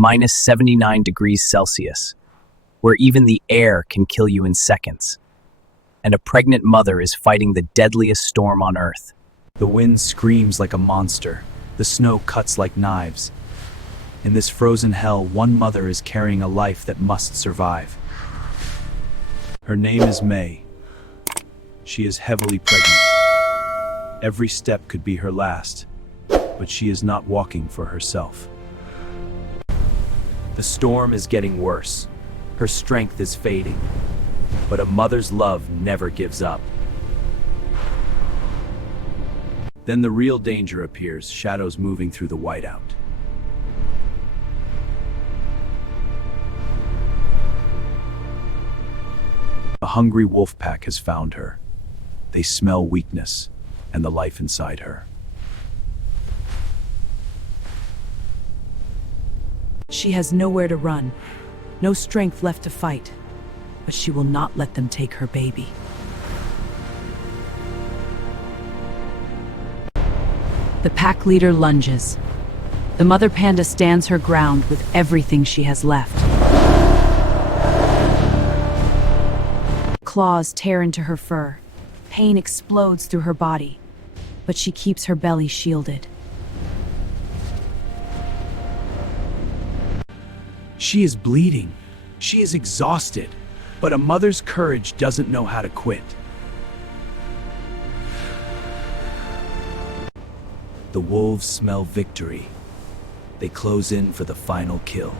minus 79 degrees Celsius, where even the air can kill you in seconds. And a pregnant mother is fighting the deadliest storm on Earth. The wind screams like a monster. The snow cuts like knives. In this frozen hell, one mother is carrying a life that must survive. Her name is May. She is heavily pregnant. Every step could be her last, but she is not walking for herself. The storm is getting worse. Her strength is fading, but a mother's love never gives up. Then the real danger appears, shadows moving through the whiteout. A hungry wolf pack has found her. They smell weakness and the life inside her. She has nowhere to run, no strength left to fight, but she will not let them take her baby. The pack leader lunges. The mother panda stands her ground with everything she has left. Claws tear into her fur. Pain explodes through her body, but she keeps her belly shielded. She is bleeding. She is exhausted, but a mother's courage doesn't know how to quit. The wolves smell victory. They close in for the final kill.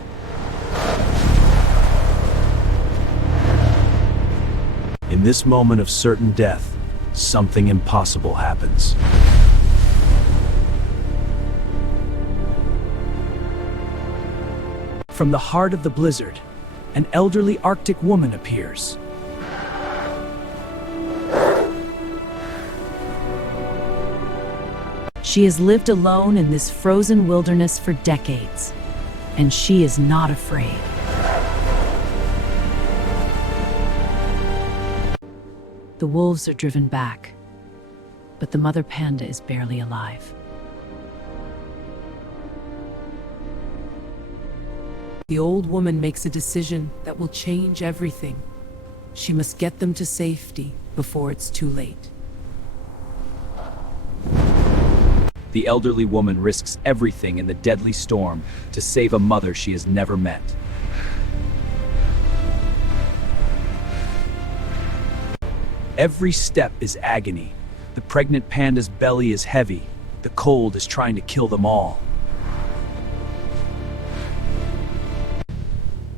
In this moment of certain death, something impossible happens. From the heart of the blizzard, an elderly Arctic woman appears. She has lived alone in this frozen wilderness for decades, and she is not afraid. The wolves are driven back, but the mother panda is barely alive. The old woman makes a decision that will change everything. She must get them to safety before it's too late. The elderly woman risks everything in the deadly storm to save a mother she has never met. Every step is agony. The pregnant panda's belly is heavy. The cold is trying to kill them all.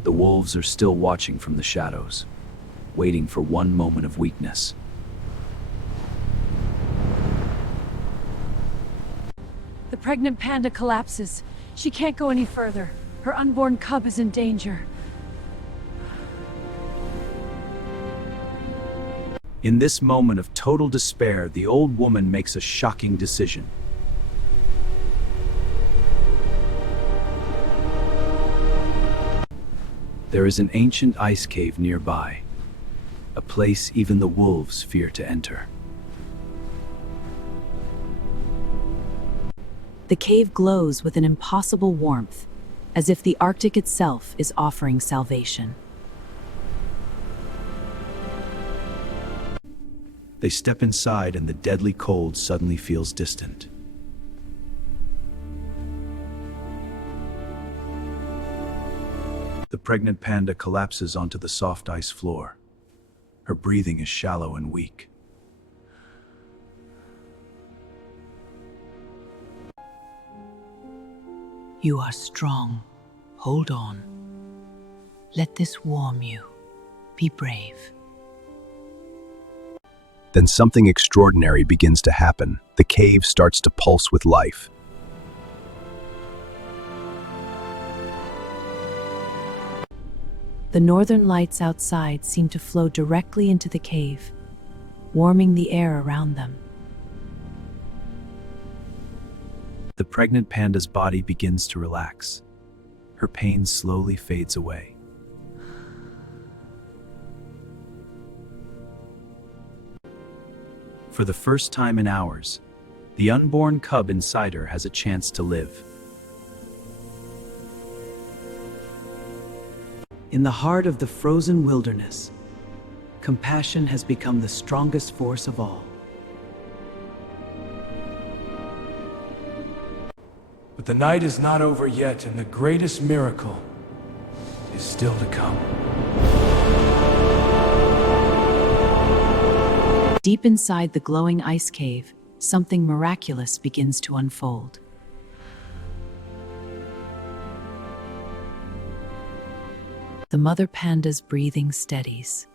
The wolves are still watching from the shadows, waiting for one moment of weakness. The pregnant panda collapses. She can't go any further. Her unborn cub is in danger. In this moment of total despair, the old woman makes a shocking decision. There is an ancient ice cave nearby, a place even the wolves fear to enter. The cave glows with an impossible warmth, as if the Arctic itself is offering salvation. They step inside and the deadly cold suddenly feels distant. The pregnant panda collapses onto the soft ice floor. Her breathing is shallow and weak. You are strong. Hold on. Let this warm you. Be brave. Then something extraordinary begins to happen. The cave starts to pulse with life. The northern lights outside seem to flow directly into the cave, warming the air around them. The pregnant panda's body begins to relax. Her pain slowly fades away. For the first time in hours, the unborn cub inside her has a chance to live. In the heart of the frozen wilderness, compassion has become the strongest force of all. But the night is not over yet, and the greatest miracle is still to come. Deep inside the glowing ice cave, something miraculous begins to unfold. The mother panda's breathing steadies.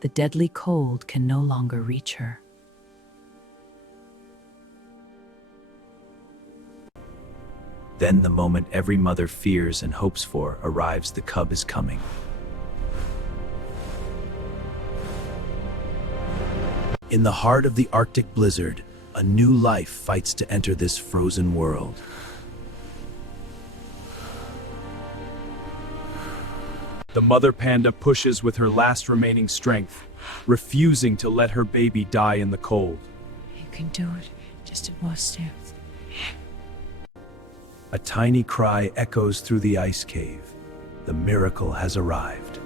The deadly cold can no longer reach her. Then the moment every mother fears and hopes for arrives. The cub is coming. In the heart of the Arctic blizzard, a new life fights to enter this frozen world. The mother panda pushes with her last remaining strength, refusing to let her baby die in the cold. You can do it, just a more strength. A tiny cry echoes through the ice cave. The miracle has arrived.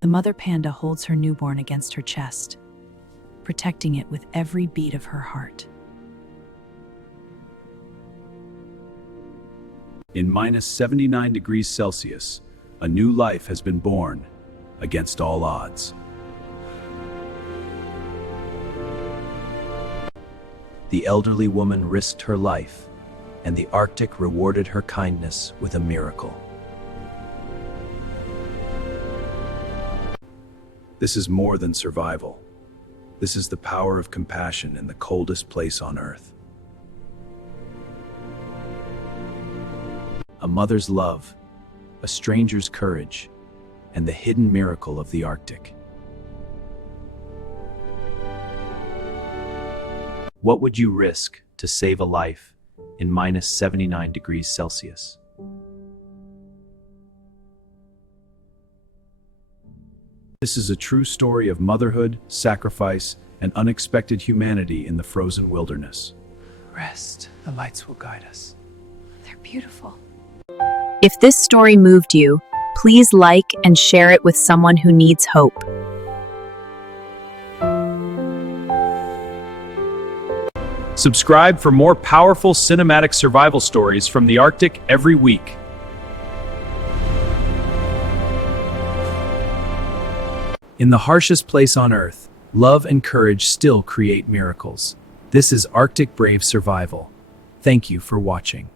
The mother panda holds her newborn against her chest, protecting it with every beat of her heart. In minus 79 degrees Celsius, a new life has been born against all odds. The elderly woman risked her life, and the Arctic rewarded her kindness with a miracle. This is more than survival. This is the power of compassion in the coldest place on Earth. A mother's love, a stranger's courage, and the hidden miracle of the Arctic. What would you risk to save a life in minus 79 degrees Celsius? This is a true story of motherhood, sacrifice, and unexpected humanity in the frozen wilderness. Rest, the lights will guide us. They're beautiful. If this story moved you, please like and share it with someone who needs hope. Subscribe for more powerful cinematic survival stories from the Arctic every week. In the harshest place on Earth, love and courage still create miracles. This is Arctic Brave Survival. Thank you for watching.